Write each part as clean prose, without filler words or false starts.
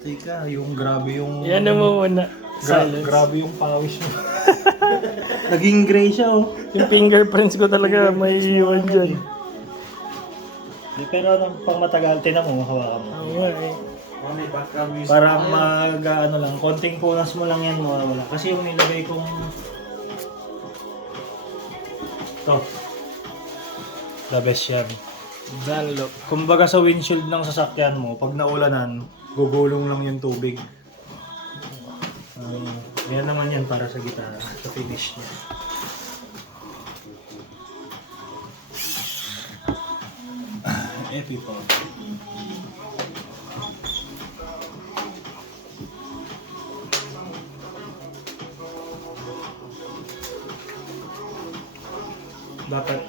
Teka, yung grabe yung... Yan na mo muna. Silence. Grabe yung pawis mo. Naging gray siya oh. Yung fingerprints ko talaga may iwan dyan. Pero pang matagal, tinan mo, hawakan mo. Oo nga eh. Parang ano lang, konting punas mo lang yan, mawawala. Kasi yung nilagay kong... To. The best yan. Dunlop. Kumbaga sa windshield ng sasakyan mo, pag naulanan, gugulong lang yung tubig. Yan naman yan para sa gitara, sa finish niya. Epi po. Dapat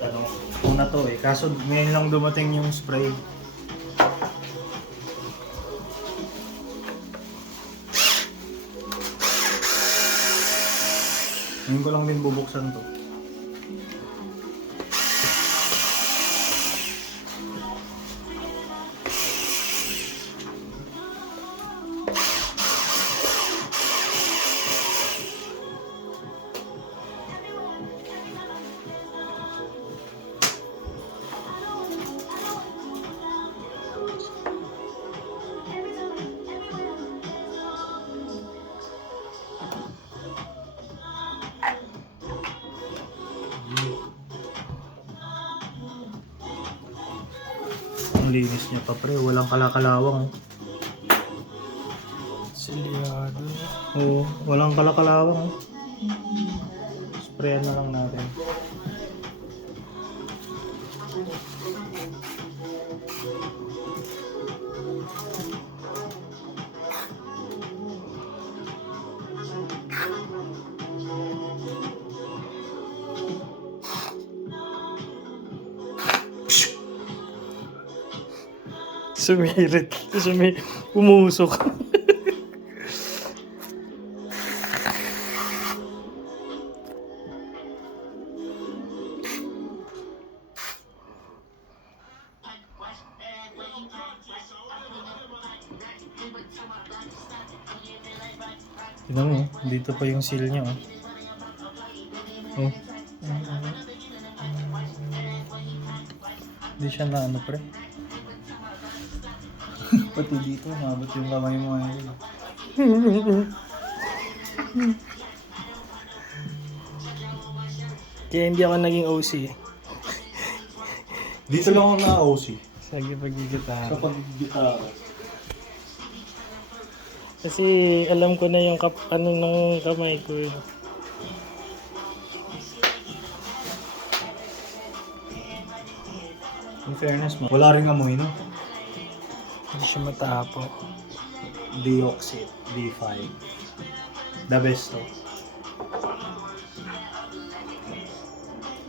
una to eh. Kaso ngayon lang dumating yung spray. Ngayon ko lang din bubuksan to. Ang linis niya pa pre, walang kalakalawang. Silyado. Oo, walang kalakalawang. Sprayan na lang natin. Sumirit. Pumusok. Tignan mo, dito pa yung seal niya. Oh. Hindi siya na pre. Pati dito, mabot yung kamay mo ngayon. Kaya hindi ako naging OC. Dito lang ako na-OC. Sa pag-gitara. Sa pag-gitara. Kasi alam ko na yung ng kamay ko. In fairness mo, wala ring amoy, no? Hindi siya matapo. Deoxit, D5. The best to.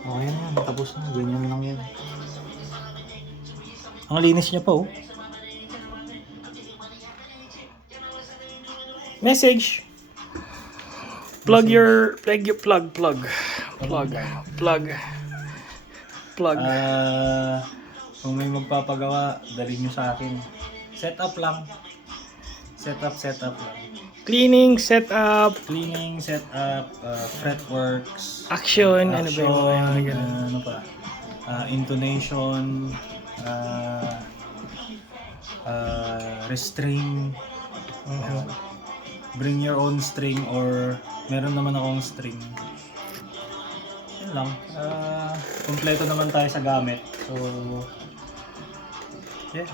Okay na yan, tapos na. Ganyan lang yan. Ang linis niya pa oh. Message. Plug. Kung may magpapagawa, dali nyo sa akin. Setup lang. Setup lang. Cleaning, setup, fretworks, action, ano ba yung mga ganun? ano pa? Intonation, restring, bring your own string or meron naman akong string. Yun lang. Kompleto naman tayo sa gamit. So, yeah.